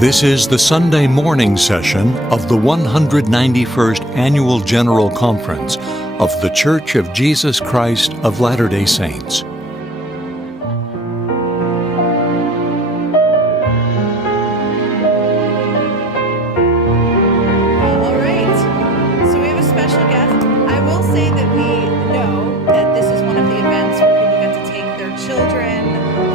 This is the Sunday morning session of the 191st Annual General Conference of The Church of Jesus Christ of Latter-day Saints. All right, so we have a special guest. I will say that we know that this is one of the events where people get to take their children,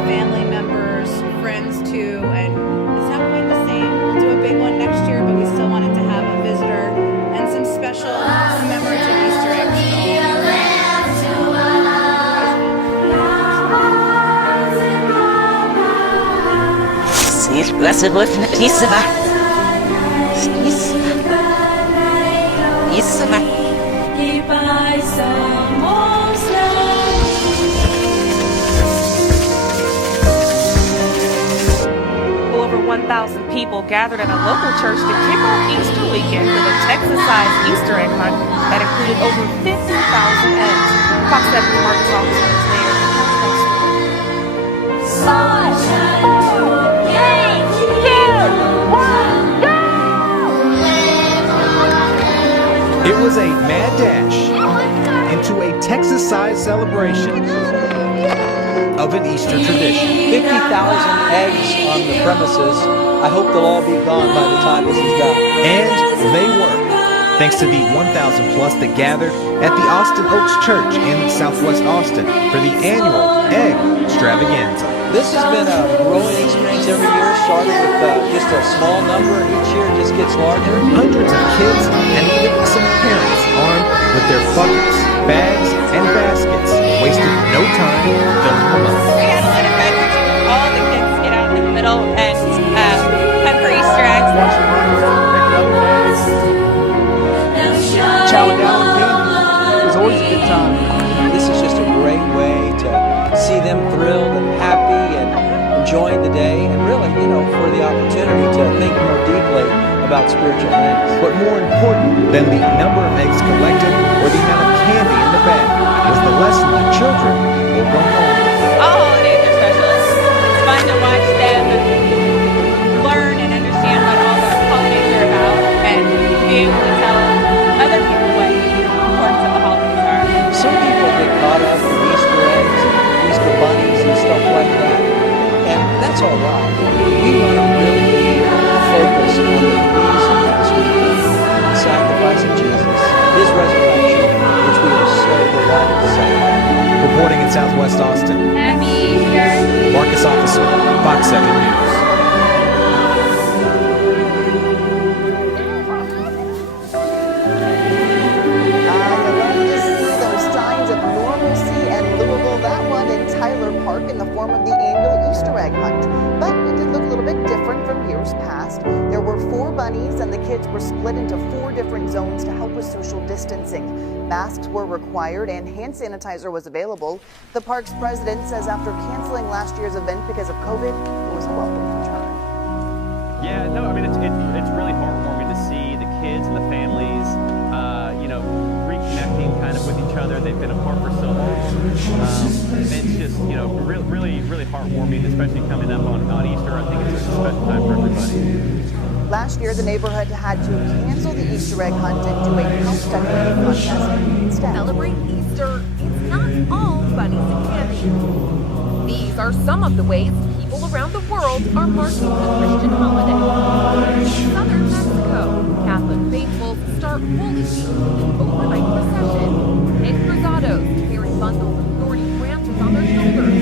family members, friends to, and it's not quite the same. We'll do a big one next year, but we still wanted to have a visitor and some special commemorative Easter eggs for all of you. Over 1,000 people gathered at a local church to kick off Easter weekend with a Texas-sized Easter egg hunt that included over 50,000 eggs. Fox 7 Marcus officer was there. It was a mad dash into a Texas-sized celebration of an Easter tradition. 50,000 eggs on the premises. I hope they'll all be gone by the time this is done. And they were, thanks to the 1,000 plus that gathered at the Austin Oaks Church in Southwest Austin for the annual Egg Extravaganza. This has been a growing experience every year, started with just a small number, and each year it just gets larger. Hundreds of kids and even some parents armed with their buckets, bags, and baskets wasted no time filling them up. We had a lot of fun watching all the kids get out in the middle and hunt for Easter eggs. Chowing down on candy. It was always a good time. This is just a great way to see them thrilled and happy and enjoying the day, and really, for the opportunity to think more deeply about spiritual things. But more important than the number of eggs collected or the amount of candy in the bag was the lesson that children will bring home. All holidays are special. It's fun to watch them learn and understand what all the holidays are about and be able to tell other people what the importance of the holidays are. Some people get caught up in Easter eggs and Easter bunnies and stuff like that, and that's all right. We want to really be focused on the reason this weekend, the sacrifice of Jesus, His resurrection, which we are so delighted to celebrate. Reporting in Southwest Austin, Happy Easter! Marcus Officer, Fox 7 News. Park in the form of the annual Easter egg hunt. But it did look a little bit different from years past. There were 4 bunnies and the kids were split into 4 different zones to help with social distancing. Masks were required and hand sanitizer was available. The park's president says after canceling last year's event because of COVID, it was a welcome return. Yeah, no, I mean, it's really heartwarming to see the kids and the families, reconnecting kind of with each other. They've been apart for so long. And it's just, really, really heartwarming, especially coming up on Easter. I think it's a special time for everybody. Last year, the neighborhood had to cancel the Easter egg hunt and do a house decorating contest instead. Celebrate Easter. It's not all bunnies and candy. These are some of the ways people around the world are marking the Christian holiday. In southern Mexico, Catholic faithfuls start Holy Week with an overnight procession. In Cruzados, carry bundles of thorny branches on their shoulders.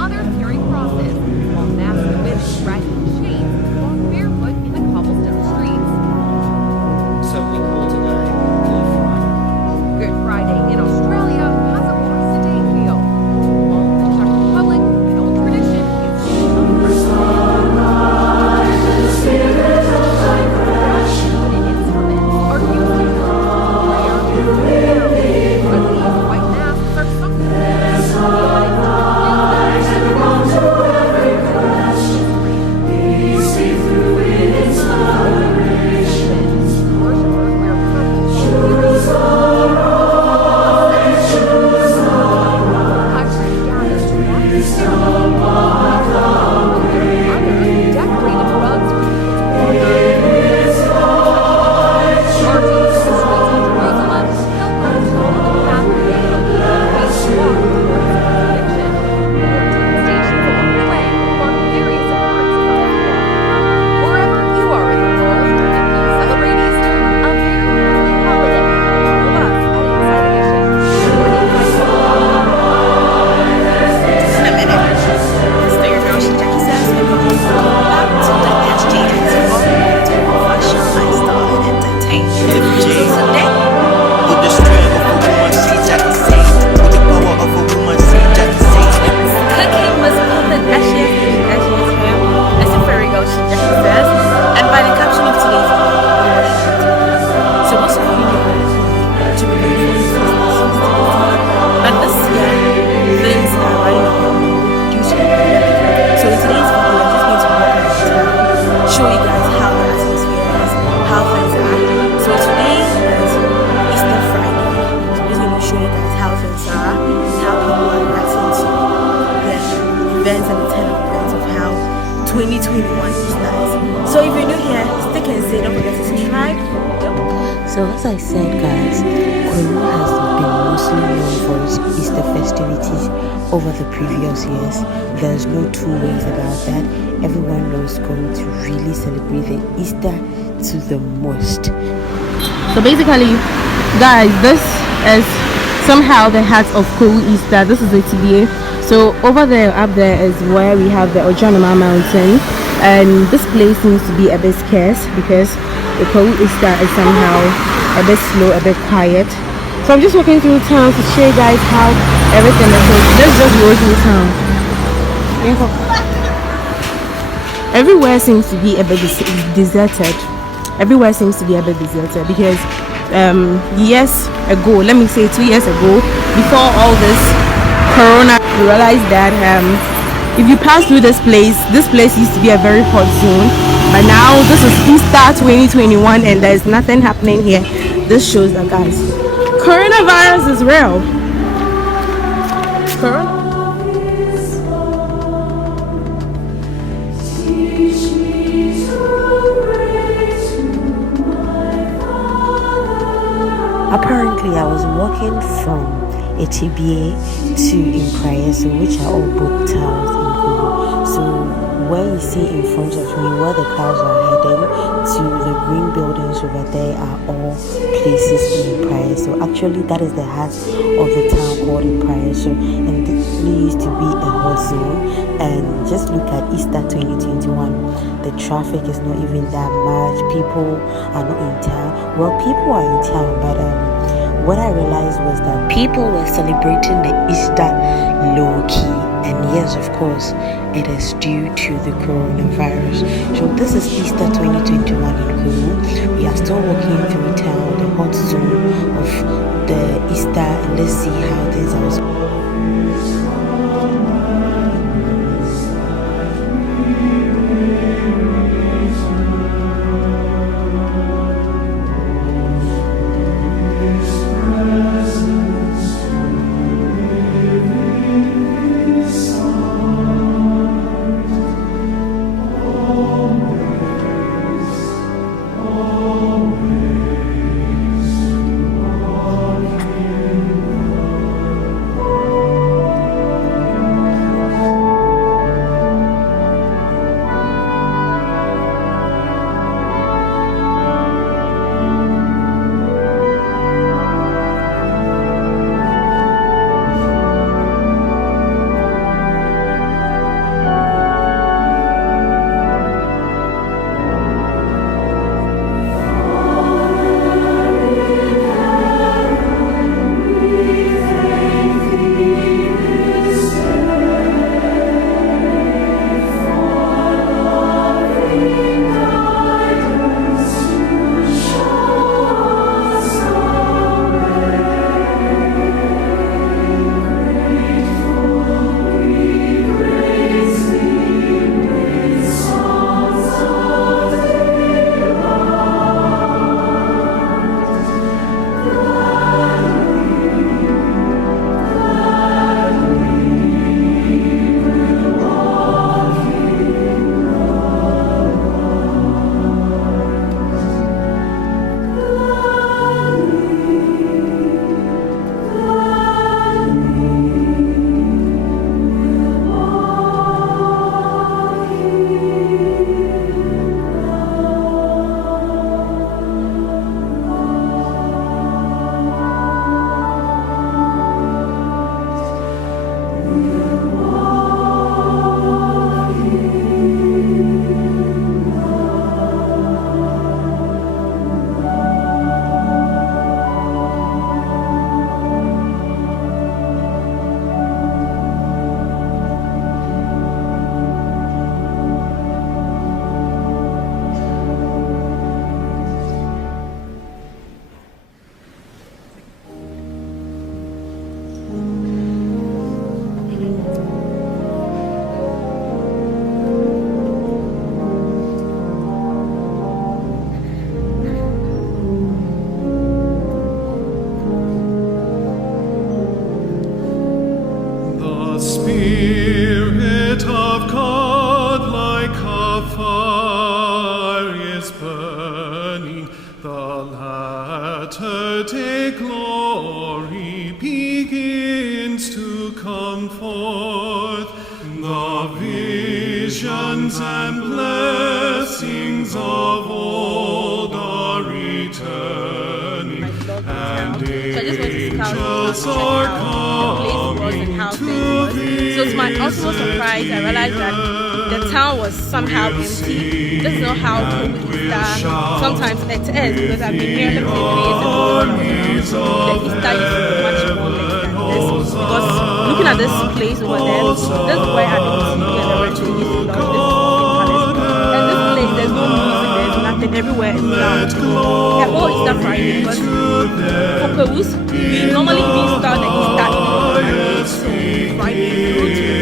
Others carry crosses, while masked women dragging chains walk barefoot in the cobblestone streets. Something cool today. Good Friday in Australia has a horse-a-day feel. While in the Czech Republic, an old tradition is still wooden instruments are used to prayer. But these white events and the turn of events of how 2021 Easter is. So if you're new here, stick and stay. Don't forget to subscribe. So as I said, guys, Kuru has been mostly known for its Easter festivities over the previous years. There's no two ways about that. Everyone knows Kuru to really celebrate the Easter to the most. So basically, guys, this is somehow the heart of Kuru Easter. This is the TBA. So over there, up there is where we have the Ojanama Mountain, and this place seems to be a bit scarce because the Kuru Easter is somehow a bit slow, a bit quiet. So I'm just walking through town to show you guys how everything is. So let's just roll through town. Everywhere seems to be a bit deserted. Everywhere seems to be a bit deserted because years ago, let me say 2 years ago, before all this corona, we realized that if you pass through this place used to be a very hot zone, but now this is Easter 2021 and there's nothing happening here. This shows that, guys, coronavirus is real. Apparently, I was walking from Etibie to Imprayeso, which are all both towns in Kuru. So where you see in front of me, where the cars are heading to, the green buildings over there are all places in Imprayeso. Actually, that is the heart of the town called Imprayeso, and this really used to be a hot zone. And just look at Easter 2021. The traffic is not even that much. People are not in town. Well, people are in town, but what I realized was that people were celebrating the Easter low-key. And yes, of course, it is due to the coronavirus. So this is Easter 2021 in Kuru. We are still walking through town, the hot zone of the Easter, and let's see how things are. visions and blessings of old are returning, and angels are coming to visit. So to my ultimate surprise, I realized that the town was somehow empty. This is not how Easter sometimes it is, because I've been hearing the place and the Easter used to be much more late than this. Because looking at this place over there, this is where I can see the rest of the palace. And this place, there's no music, there's nothing, everywhere is loud. Yeah, all Easter Friday, because for Peru's, we normally restart the Easter Friday, so Friday we go to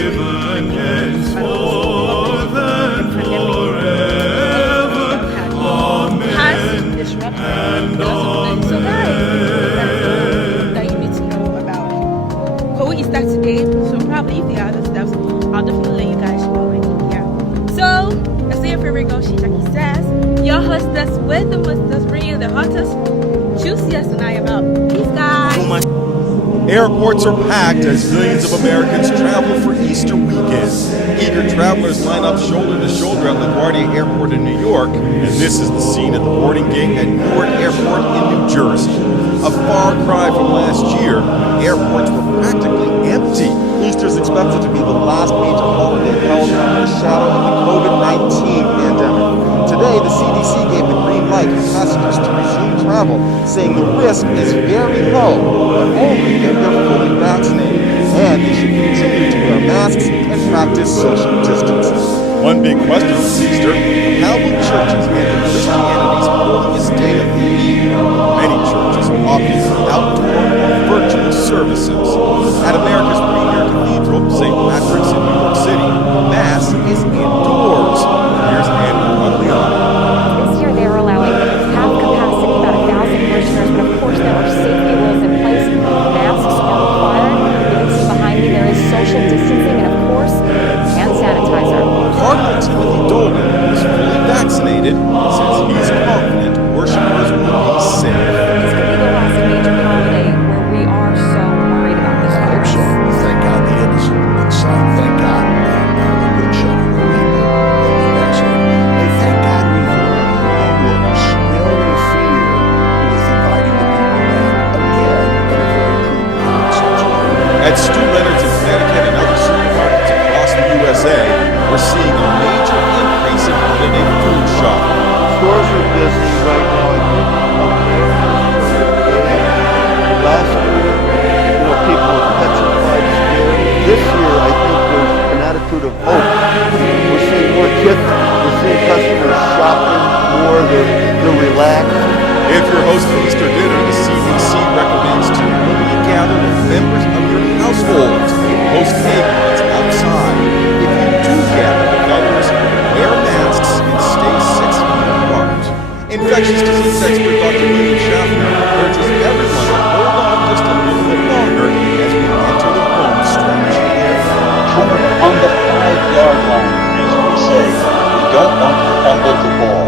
so guys, that you need to know about Peru Easter today. So probably if there are other steps, I'll definitely let you guys know it. Yeah. So let's say your favorite girl, Jackie says, your hostess with the mustard bringing the hottest, juiciest tonight about peace, guys. Airports are packed as millions of Americans travel for Easter weekend. Eager travelers line up shoulder to shoulder at LaGuardia Airport in New York, and this is the scene at the boarding gate at Newark Airport in New Jersey. A far cry from last year, airports were practically empty. Easter is expected to be the last major holiday held under the shadow of the COVID-19 pandemic. Today, the CDC gave the green light for passengers to resume travel, saying the risk is very low, but only if they're fully vaccinated, and they should continue to wear masks and practice social distancing. One big question this Easter: how will churches handle Christianity's holiest day of the year? Many churches are opting for outdoor or virtual services. At America's premier cathedral, St. Patrick's in New York City, Mass is indoors. Here's Andy Guglielmo. This year they are allowing half capacity, about 1,000 parishioners, but of course there are safety rules in place. Masks are required. You can see behind me there is social distancing and of course hand sanitizer. Cardinal Timothy Dolan, who is fully vaccinated, says he's confident worshipers will be safe. This could be the last major holiday where we are so worried about this virus. Thank God the innocent inside. Thank God the good children of people will be vaccinated. And thank God we've learned no works. The only fear was inviting the people back again in a very prudent situation. At Stu Leonard's in Connecticut and other supermarkets across the USA, we're seeing a major increase in holiday food shopping. Stores are busy right now. Last year, people were petrified, scared. This year, I think there's an attitude of hope. We're seeing more kids. We're seeing customers shopping more. They're relaxed. If you're hosting Easter dinner, the CDC recommends to only gather with members of your household. Host tables outside. If you do gather with others, wear masks and stay 6 feet apart. Infectious disease expert Dr. William Schaffner urges everyone to hold on just a little bit longer as we enter the home stretch. On the 5-yard line, as we say, we don't want to fumble the ball.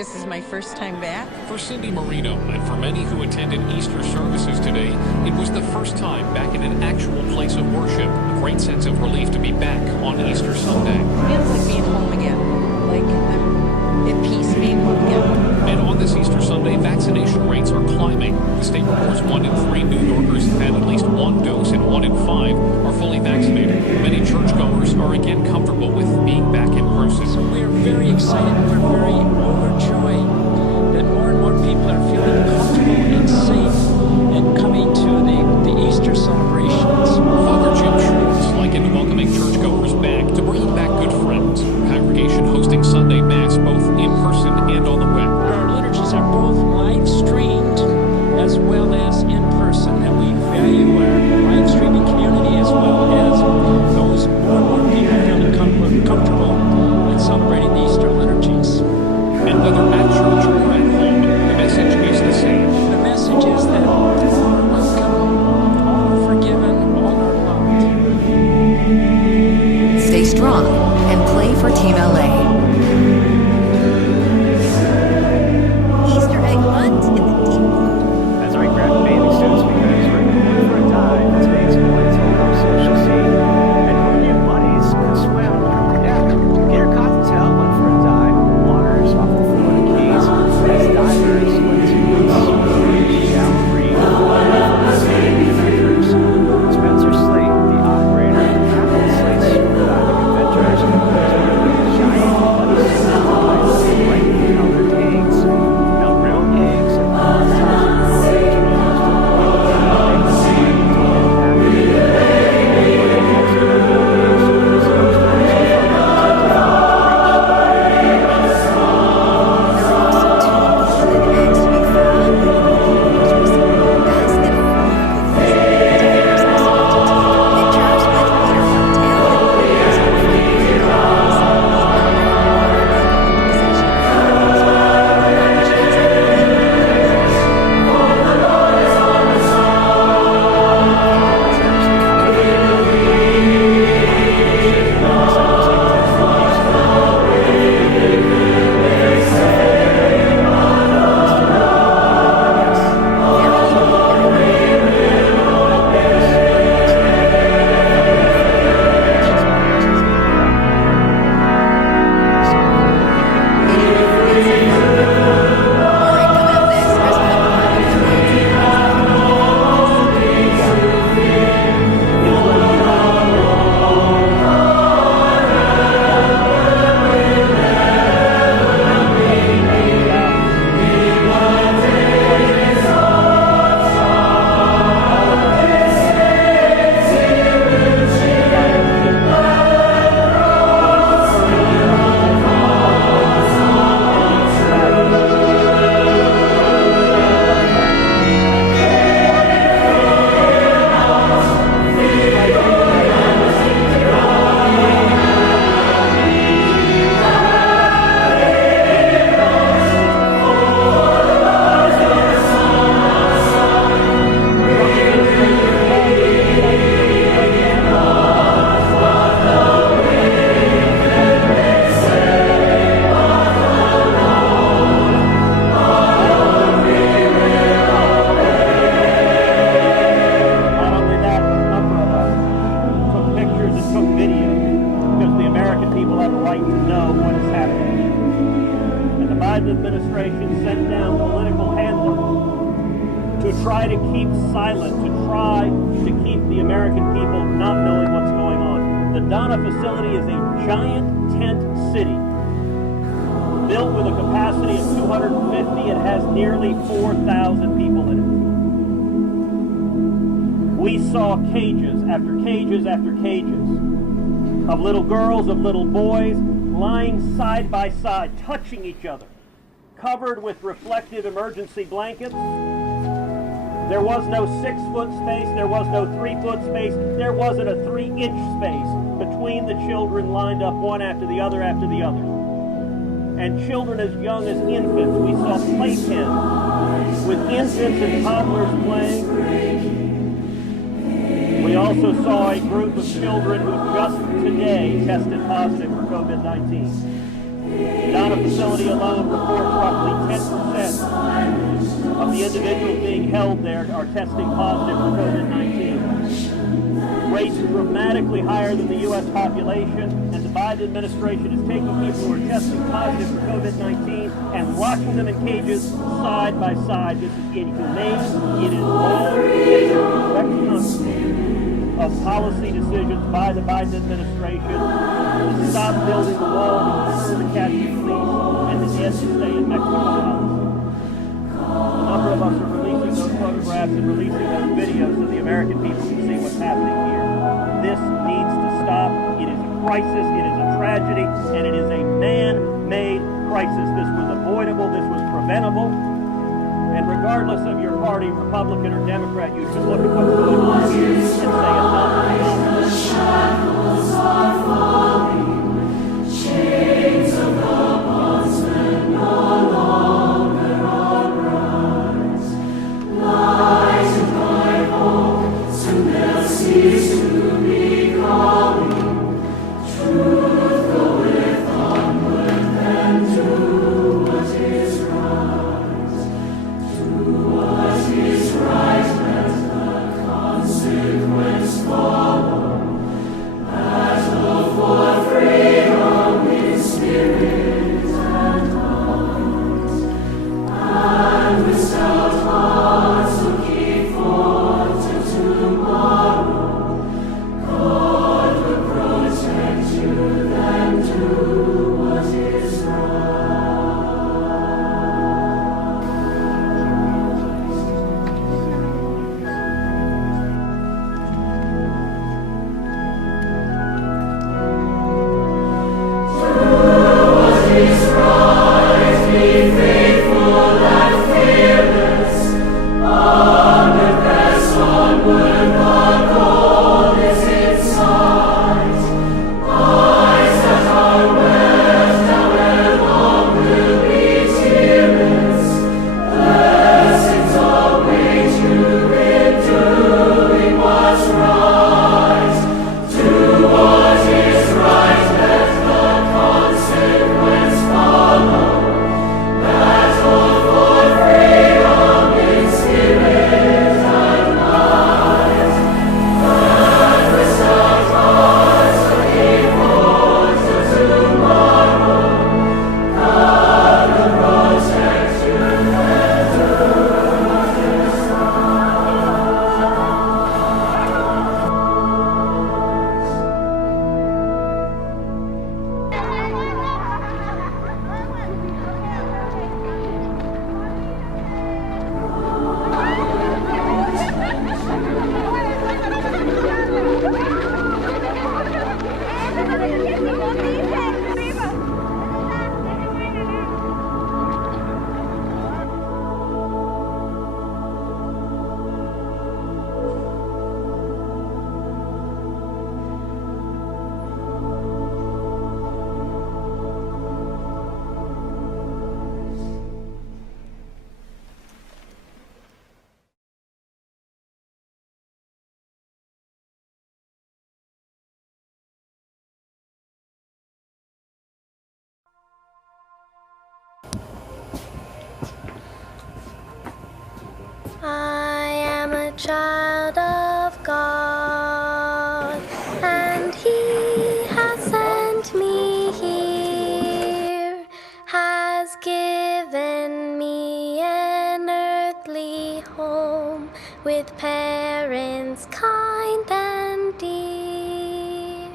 This is my first time back. For Cindy Marino and for many who attended Easter services today, it was the first time back in an actual place of worship. A great sense of relief to be back on Easter Sunday. It feels like being home again. Like I'm at peace being home again. And on this Easter Sunday, vaccination rates are climbing. The state reports 1 in 3 New Yorkers have had at least one dose and 1 in 5 are fully vaccinated. Many churchgoers are again comfortable with being back in person. So we're very excited, we're very overjoyed that more and more people are feeling comfortable and safe and coming to the Easter celebrations. Father Jim Schwartz likened welcoming churchgoers back to bringing back good friends. Congregation hosting Sunday Mass both in person and on the web. Our liturgies are both live streamed as well as in person, and we value our live streaming community as well as those more and more people feeling comfortable in celebrating the Easter liturgies. And whether at church or at home, the message is the same. The message is that all are welcome, all are forgiven, all are loved. Stay strong and play for Team LA. Easter egg hunt in the deep blue. As we grab bathing suits because we're going for a dive, today's points on our social scene, and who knew bunnies could swim? Yeah, Peter Cottontail went for a dive in the waters off the Florida Keys as divers went to shallow reef adventures. Spencer Slate, the operator of Captain Slate's scuba diving adventures, was one of the giant bunny suits with brightly colored eggs. Now real eggs and administration sent down political handlers to try to keep silent, to try to keep the American people not knowing what's going on. The Donna facility is a giant tent city built with a capacity of 250. It has nearly 4,000 people in it. We saw cages after cages after cages of little girls, of little boys, lying side by side, touching each other, covered with reflective emergency blankets. There was no 6-foot space, there was no 3-foot space, there wasn't a 3-inch space between the children lined up one after the other after the other. And children as young as infants, we saw playpens with infants and toddlers playing. We also saw a group of children who just today tested positive for COVID-19. The Donna facility alone reports roughly 10% of the individuals being held there are testing positive for COVID-19. Rates dramatically higher than the U.S. population, and the Biden administration is taking people who are testing positive for COVID-19 and locking them in cages side by side. This is inhumane, it is wrong, it is a direct consequence of policy decisions by the Biden administration to stop building the wall, to the catch and release, and to end the stay in Mexico policy. A number of us are releasing those photographs and releasing those videos so the American people can see what's happening here. This needs to stop. It is a crisis, it is a tragedy, and it is a man-made crisis. This was avoidable, this was preventable, and regardless of your party, Republican or Democrat, you should look at what's going on here and say enough is enough. Chains of the bondsmen no longer arise. Light in my home, soon they'll cease to be calling. Truth goeth onward, and do what is right. Do what is right, let the consequence follow. Battle for freedom in spirit and heart, and with stout hearts looking forward to tomorrow. God will protect you, then do what is I am a child of God, and He has sent me here, has given me an earthly home with parents kind and dear.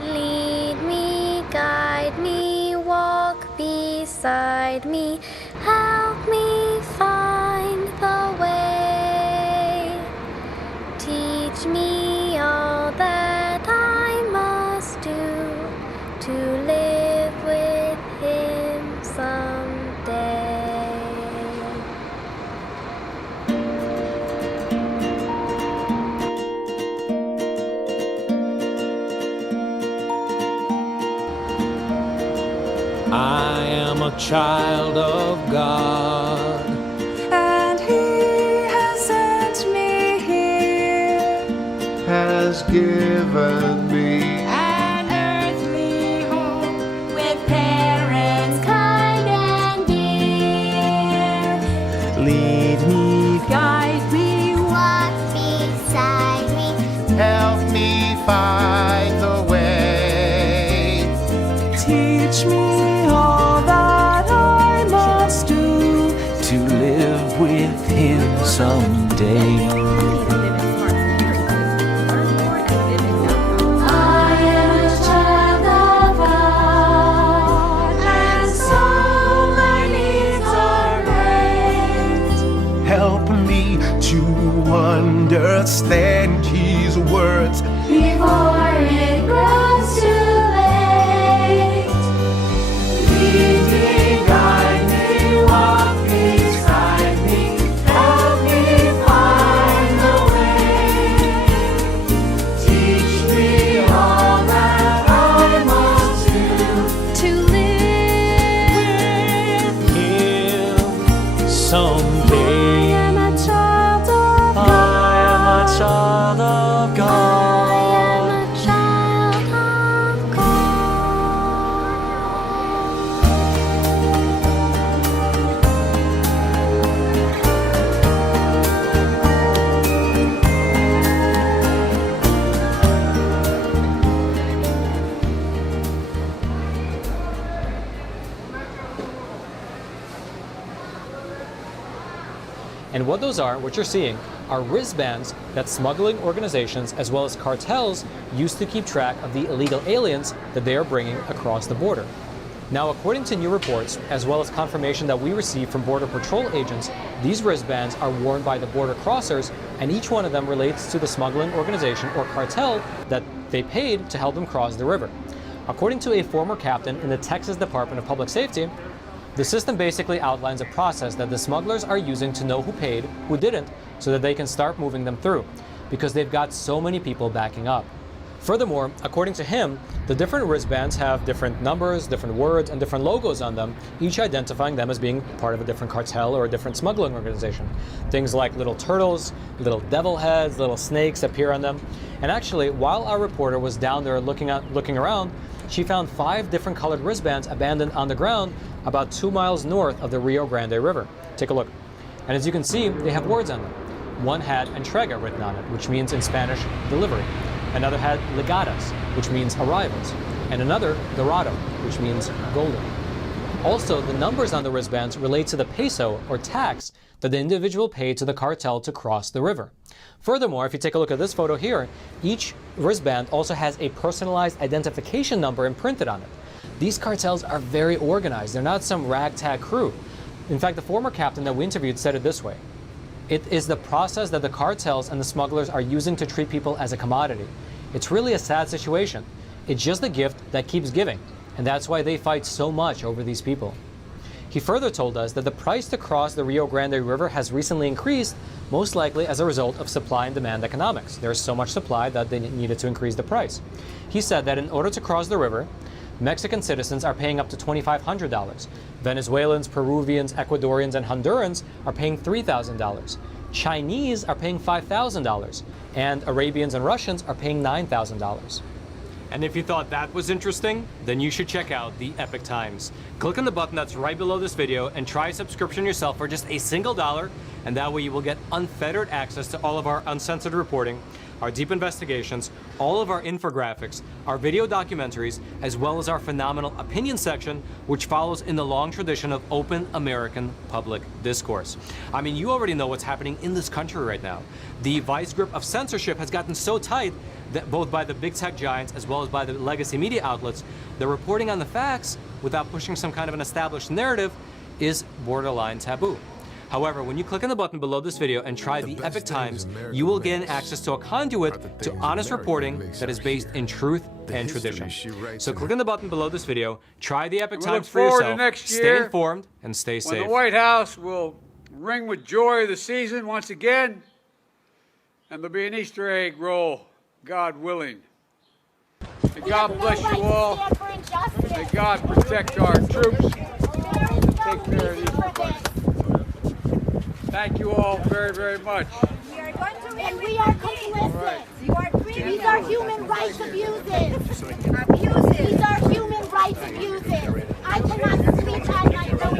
Lead me, guide me, walk beside me, help me find the way. Teach me all that I must do to live with Him someday. I am a child of God, and He has sent me here, has given me me find the way. Teach me all that I must do to live with him someday. Understand his words before it grows too late. Lead me, guide me, walk beside me, help me find the way. Teach me all that I must do to live Him someday. Child of God. And what those are, what you're seeing, are wristbands that smuggling organizations as well as cartels use to keep track of the illegal aliens that they are bringing across the border. Now, according to new reports, as well as confirmation that we received from Border Patrol agents, these wristbands are worn by the border crossers, and each one of them relates to the smuggling organization or cartel that they paid to help them cross the river. According to a former captain in the Texas Department of Public Safety, the system basically outlines a process that the smugglers are using to know who paid, who didn't, so that they can start moving them through, because they've got so many people backing up. Furthermore, according to him, the different wristbands have different numbers, different words, and different logos on them, each identifying them as being part of a different cartel or a different smuggling organization. Things like little turtles, little devil heads, little snakes appear on them. And actually, while our reporter was down there looking around, she found 5 different colored wristbands abandoned on the ground about 2 miles north of the Rio Grande River. Take a look. And as you can see, they have words on them. One had entrega written on it, which means in Spanish, delivery. Another had legadas, which means arrivals. And another, dorado, which means golden. Also, the numbers on the wristbands relate to the peso, or tax, that the individual paid to the cartel to cross the river. Furthermore, if you take a look at this photo here, each wristband also has a personalized identification number imprinted on it. These cartels are very organized. They're not some ragtag crew. In fact, the former captain that we interviewed said it this way: it is the process that the cartels and the smugglers are using to treat people as a commodity. It's really a sad situation. It's just a gift that keeps giving, and that's why they fight so much over these people. He further told us that the price to cross the Rio Grande River has recently increased, most likely as a result of supply and demand economics. There's so much supply that they needed to increase the price. He said that in order to cross the river, Mexican citizens are paying up to $2,500. Venezuelans, Peruvians, Ecuadorians, and Hondurans are paying $3,000. Chinese are paying $5,000. And Arabians and Russians are paying $9,000. And if you thought that was interesting, then you should check out the Epoch Times. Click on the button that's right below this video and try a subscription yourself for just $1, and that way you will get unfettered access to all of our uncensored reporting, our deep investigations, all of our infographics, our video documentaries, as well as our phenomenal opinion section, which follows in the long tradition of open American public discourse. I mean, you already know what's happening in this country right now. The vice grip of censorship has gotten so tight that both by the big tech giants as well as by the legacy media outlets, the reporting on the facts without pushing some kind of an established narrative is borderline taboo. However, when you click on the button below this video and try the Epoch Times, you will gain access to a conduit to honest reporting that is based in truth and tradition. So click on the button below this video, try the Epoch Times for yourself, stay informed, and stay safe. When the White House will ring with joy of the season once again, and there'll be an Easter egg roll, God willing. May God bless you all. May God protect our troops and take care of these everybody. Thank you all very, very much. We are going to and we are complicit. These are human rights abuses. These are human rights abuses. I cannot sleep at night knowing